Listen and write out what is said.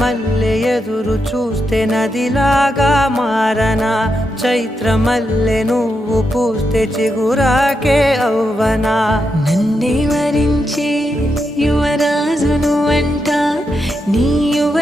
మల్లె ఎదురు చూస్తే నదిలాగా మారనా, చైత్రమల్లె నువ్వు పూస్తే చిగురాకే అవ్వనా. నన్నే వరించే యువరాజును అంట నీ యువ